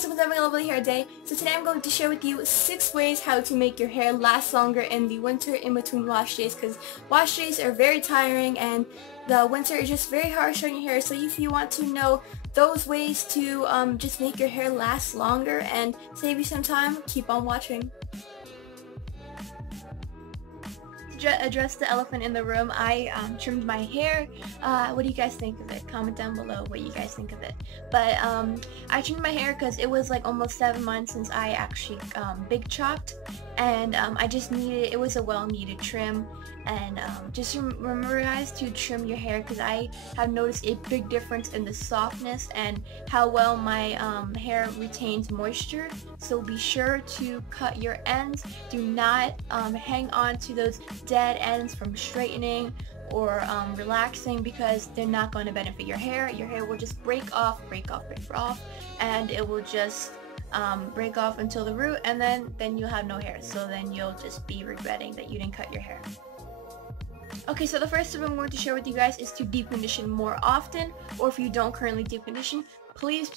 what's up, having a lovely hair day. So today I'm going to share with you 6 ways how to make your hair last longer in the winter in between wash days, because wash days are very tiring and the winter is just very harsh on your hair. So if you want to know those ways to just make your hair last longer and save you some time, keep on watching. Address the elephant in the room. I trimmed my hair. What do you guys think of it? Comment down below what you guys think of it. But I trimmed my hair because it was like almost 7 months since I actually big chopped, and I just needed, it was a well needed trim. And just remember guys to trim your hair, because I have noticed a big difference in the softness and how well my hair retains moisture. So be sure to cut your ends. Do not hang on to those dead ends from straightening or relaxing, because they're not going to benefit your hair. Your hair will just break off, and it will just break off until the root, and then you'll have no hair. So then you'll just be regretting that you didn't cut your hair. Okay, so the first tip I'm going to share with you guys is to deep condition more often, or if you don't currently deep condition, please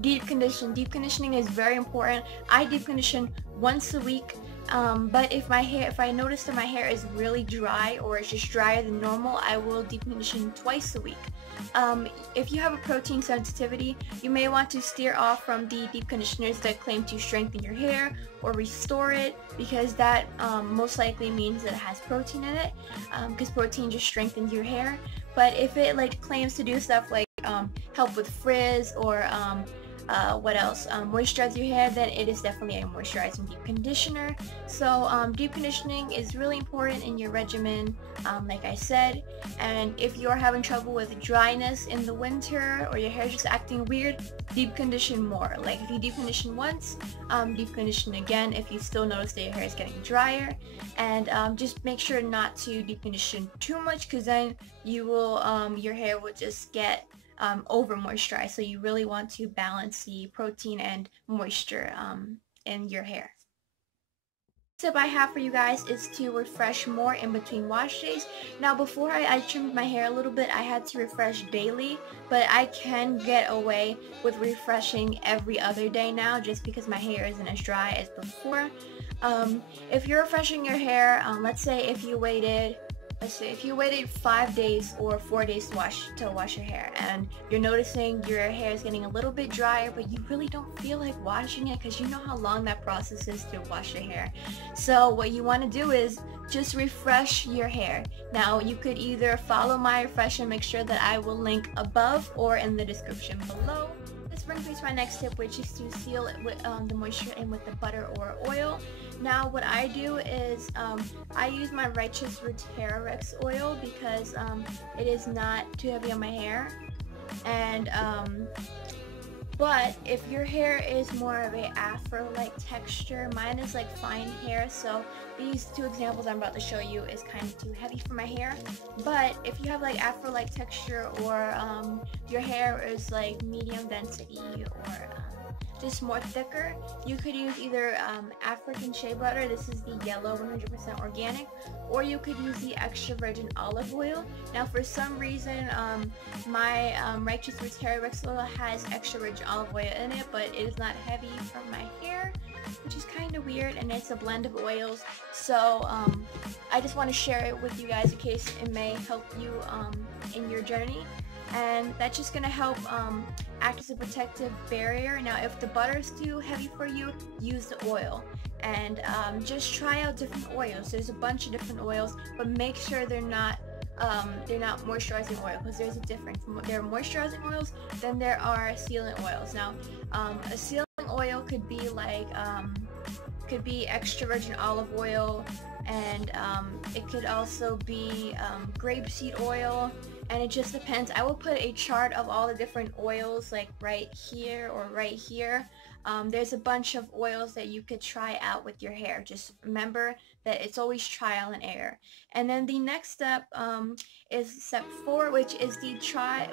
deep condition. Deep conditioning is very important. I deep condition once a week, but if I notice that my hair is really dry or it's just drier than normal, I will deep condition twice a week. If you have a protein sensitivity, you may want to steer off from the deep conditioners that claim to strengthen your hair or restore it, because that most likely means that it has protein in it, because protein just strengthens your hair. But if it claims to do stuff like help with frizz or what else, moisturize your hair, then it is definitely a moisturizing deep conditioner. So deep conditioning is really important in your regimen, like I said. And if you're having trouble with dryness in the winter, or your hair is just acting weird, deep condition more. Like if you deep condition once, deep condition again if you still notice that your hair is getting drier. And just make sure not to deep condition too much, because then you will your hair will just get over moisturized. So you really want to balance the protein and moisture in your hair. Tip I have for you guys is to refresh more in between wash days. Now before I trimmed my hair a little bit, I had to refresh daily, but I can get away with refreshing every other day now, just because my hair isn't as dry as before. If you're refreshing your hair, let's say if you waited 5 days or 4 days to wash your hair, and you're noticing your hair is getting a little bit drier, but you really don't feel like washing it because you know how long that process is to wash your hair. So what you want to do is just refresh your hair. Now you could either follow my refresh and make sure that I will link above or in the description below. This brings me to my next tip, which is to seal it with the moisture in with the butter or oil. Now what I do is I use my Righteous Rex oil, because it is not too heavy on my hair. And but if your hair is more of a afro-like texture, mine is like fine hair, so these 2 examples I'm about to show you is kind of too heavy for my hair. But if you have like afro-like texture, or your hair is like medium density, or just more thicker, you could use either African shea butter. This is the yellow 100% organic, or you could use the extra virgin olive oil. Now for some reason my Righteous Rex oil has extra virgin olive oil in it, but it is not heavy from my hair, which is kind of weird, and it's a blend of oils. So I just want to share it with you guys in case it may help you in your journey. And that's just going to help act as a protective barrier. Now if the butter is too heavy for you, use the oil. And just try out different oils. There's a bunch of different oils, but make sure they're not moisturizing oil, because there's a difference. There are moisturizing oils, then there are sealant oils. Now a sealant oil could be like extra virgin olive oil, and it could also be grapeseed oil. And it just depends. I will put a chart of all the different oils like right here or right here. There's a bunch of oils that you could try out with your hair. Just remember that it's always trial and error. And then the next step is step 4, which is to try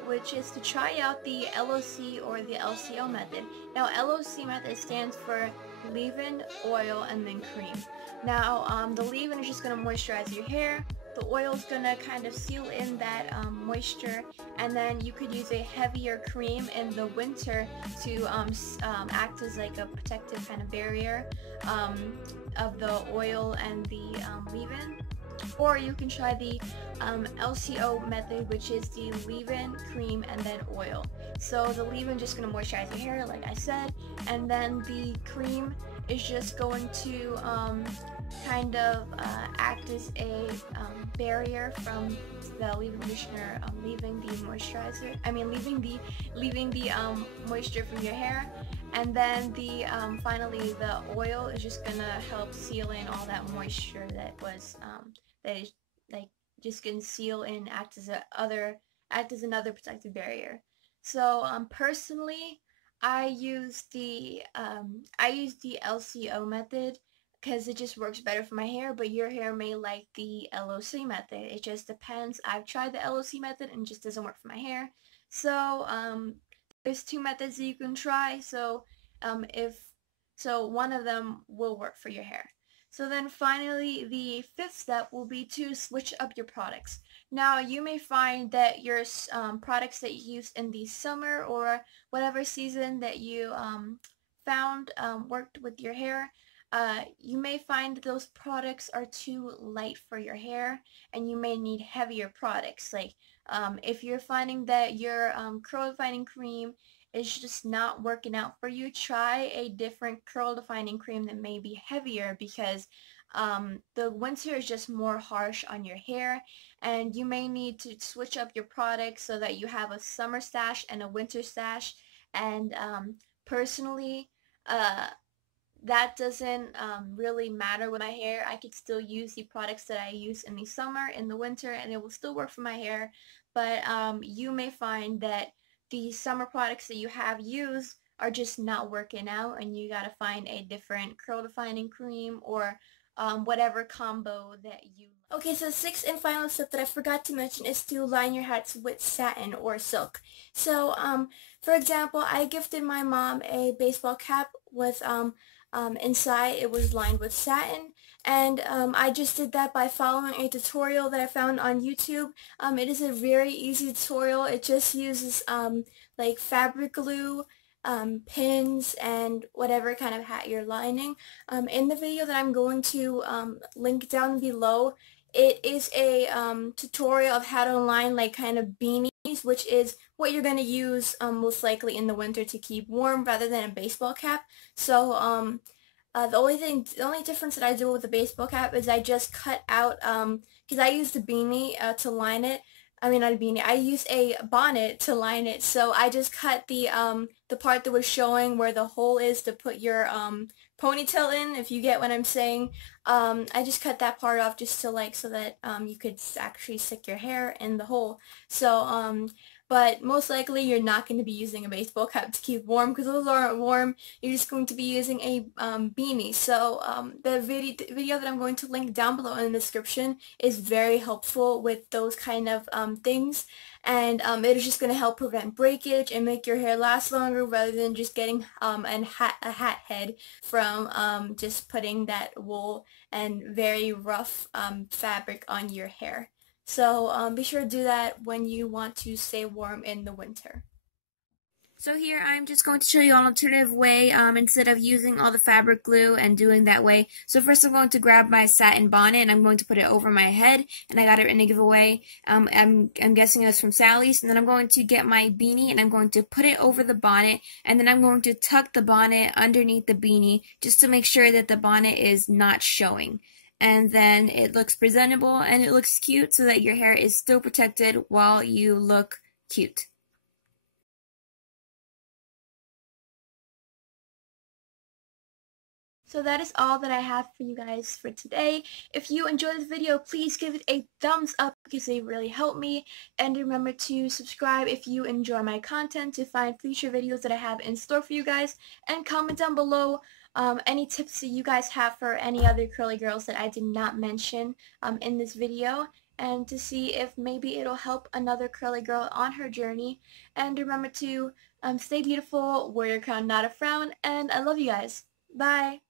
out the LOC or the LCO method. Now LOC method stands for leave-in, oil, and then cream. Now the leave-in is just going to moisturize your hair. the oil is gonna kind of seal in that moisture, and then you could use a heavier cream in the winter to act as like a protective kind of barrier of the oil and the leave-in. Or you can try the LCO method, which is the leave-in, cream, and then oil. So the leave-in just going to moisturize your hair, like I said, and then the cream is just going to kind of act as a barrier from the leave-in conditioner, leaving the moisturizer. Leaving the moisture from your hair. And then the finally the oil is just gonna help seal in all that moisture that was that is like just gonna seal in, act as another protective barrier. So personally, I use the LCO method because it just works better for my hair, but your hair may like the LOC method. It just depends. I've tried the LOC method and it just doesn't work for my hair. So there's two methods that you can try, so one of them will work for your hair. So then finally, the fifth step will be to switch up your products. Now you may find that your products that you used in the summer or whatever season that you found worked with your hair, you may find those products are too light for your hair and you may need heavier products. Like if you're finding that your curl defining cream is just not working out for you, try a different curl defining cream that may be heavier, because the winter is just more harsh on your hair and you may need to switch up your products so that you have a summer stash and a winter stash. And personally, that doesn't really matter with my hair. I could still use the products that I use in the summer, in the winter, and it will still work for my hair. But you may find that the summer products that you have used are just not working out, and you gotta find a different curl defining cream or whatever combo that you like. Okay, so the sixth and final step that I forgot to mention is to line your hats with satin or silk. So for example, I gifted my mom a baseball cap with inside it was lined with satin, and I just did that by following a tutorial that I found on YouTube. It is a very easy tutorial. It just uses like fabric glue, pins, and whatever kind of hat you're lining. In the video that I'm going to link down below, it is a tutorial of how to line like kind of beanies, which is what you're going to use most likely in the winter to keep warm rather than a baseball cap. So the only difference that I do with the baseball cap is I just cut out, because I used a beanie to line it. I mean, not a beanie. I used a bonnet to line it, so I just cut the part that was showing where the hole is to put your ponytail in, if you get what I'm saying. I just cut that part off just to so that you could actually stick your hair in the hole. So but most likely you're not going to be using a baseball cap to keep warm, because those aren't warm. You're just going to be using a beanie. So the video that I'm going to link down below in the description is very helpful with those kind of things, and it is just going to help prevent breakage and make your hair last longer rather than just getting a hat head from just putting that wool and very rough fabric on your hair. So be sure to do that when you want to stay warm in the winter. So here I'm just going to show you an alternative way instead of using all the fabric glue and doing that way. So first I'm going to grab my satin bonnet and I'm going to put it over my head, and I got it in a giveaway. I'm guessing it was from Sally's. And then I'm going to get my beanie and I'm going to put it over the bonnet, and then I'm going to tuck the bonnet underneath the beanie just to make sure that the bonnet is not showing. And then it looks presentable and it looks cute so that your hair is still protected while you look cute. So that is all that I have for you guys for today. If you enjoyed this video, please give it a thumbs up because they really help me. And remember to subscribe if you enjoy my content to find future videos that I have in store for you guys. And comment down below any tips that you guys have for any other curly girls that I did not mention in this video, and to see if maybe it'll help another curly girl on her journey. And remember to stay beautiful, wear your crown, not a frown, and I love you guys. Bye!